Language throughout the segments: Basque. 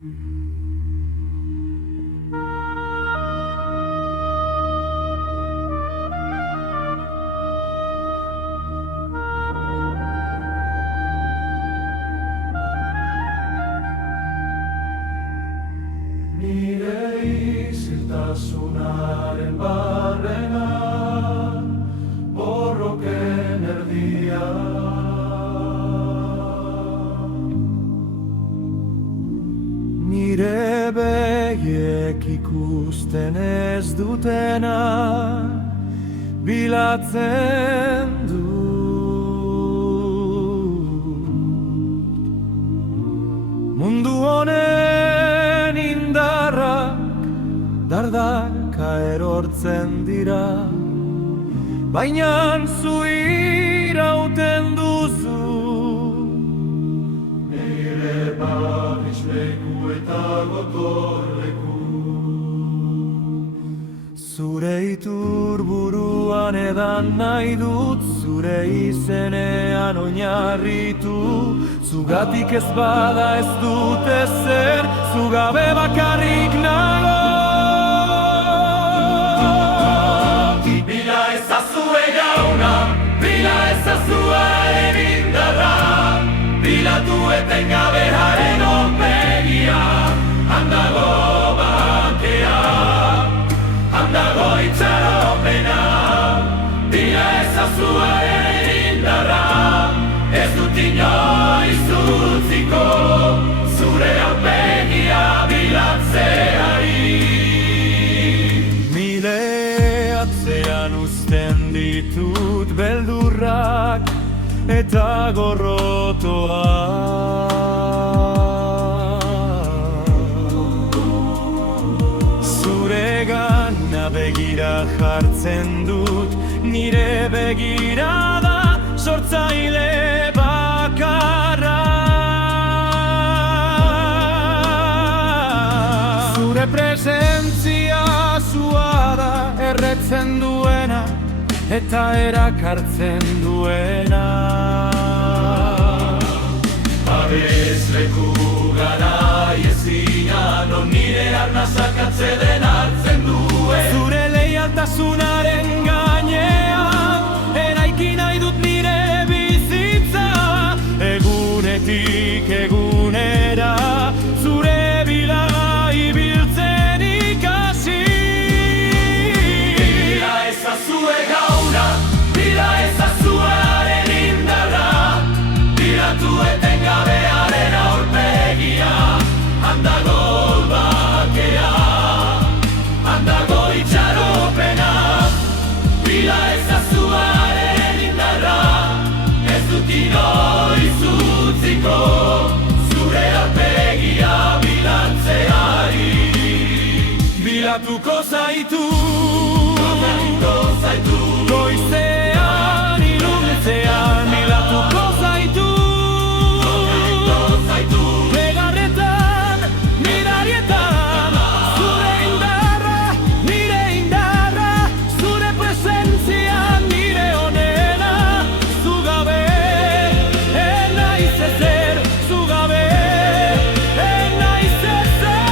Nire isiltasunaren barrena, borroken erdia. Nire begiek ikusten ez dutena, bilatzen dut. Mundu honen indarrak dardarka erortzen dira, baina zu irauten duzu. Nire babesleku eta gotorleku, zure iturburuan edan nahi dut, zure izenean oinarritu. Zugatik ez bada ez dut ezer, zugabe bakarrik nago. Bila ezazue gauna, bila ezazuaren indarra, bilatu etengabe haren onpegia. Handago bakea, handago itxaropena, bila ezazuaren indarra, ez dut inoiz utziko, zure aurpegia bilatzeari. Nire atzean uzten ditut beldurrak eta gorrotoa. Zure gana begira jartzen dut, nire begirada sortzaile bakarra. Zure presentzia zua da erretzen duena eta erakartzen duena. Babesleku garai ezina, non nire arnazak atzeden hartzen duen. Zure leialtasunaren gainean eraiki nahi dut nire bizitza, egunetik egunera zure bila ibiltzen ikasi. Bila ezazue gauna, bila ezazuaren indarra, bilatu etengabe haren aurpegia. Handago bakea, handago itxaropena, bila ezazuaren indarra, ez dut inoiz utziko, zure aurpegia bilatzeari. Bilatuko zaitu, goizean iluntzean, bilatuko zaitu. Begarretan, mirarietan, zure indarra, nire indarra, zure presentzia nire onena. Zugabe, naiz ezer, zugabe, naiz ezer.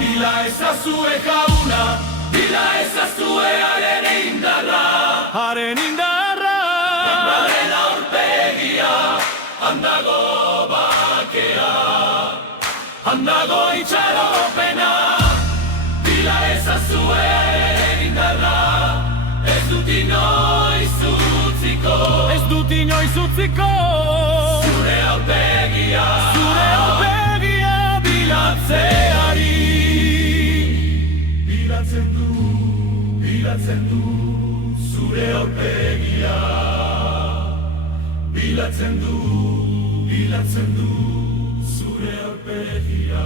Bila ezazue gauna, bila ezazue haren indarra, haren indarra. Haren aurpegia, handago bakea, handago itxaropena, bila ezazue haren indarra, ez dut inoiz utziko, ez dut inoiz utziko, zure aurpegia bilatzeari. Bilatzen du, zure aurpegia, bilatzen du, zure aurpegia.